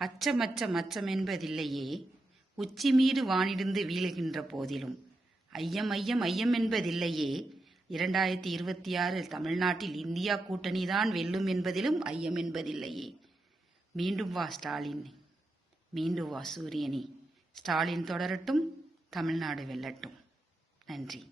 மச்சம் என்பதில்லையே, உச்சிமீது வானிடிந்து வீழுகின்ற போதிலும் ஐயம் என்பதில்லையே, 2026 தமிழ்நாட்டில் இந்தியா கூட்டணிதான் வெல்லும் என்பதிலும் ஐயம் என்பதில்லையே. மீண்டும் வா ஸ்டாலின், மீண்டும் வா சூரியனே. ஸ்டாலின் தொடரட்டும், தமிழ்நாடு வெல்லட்டும். நன்றி.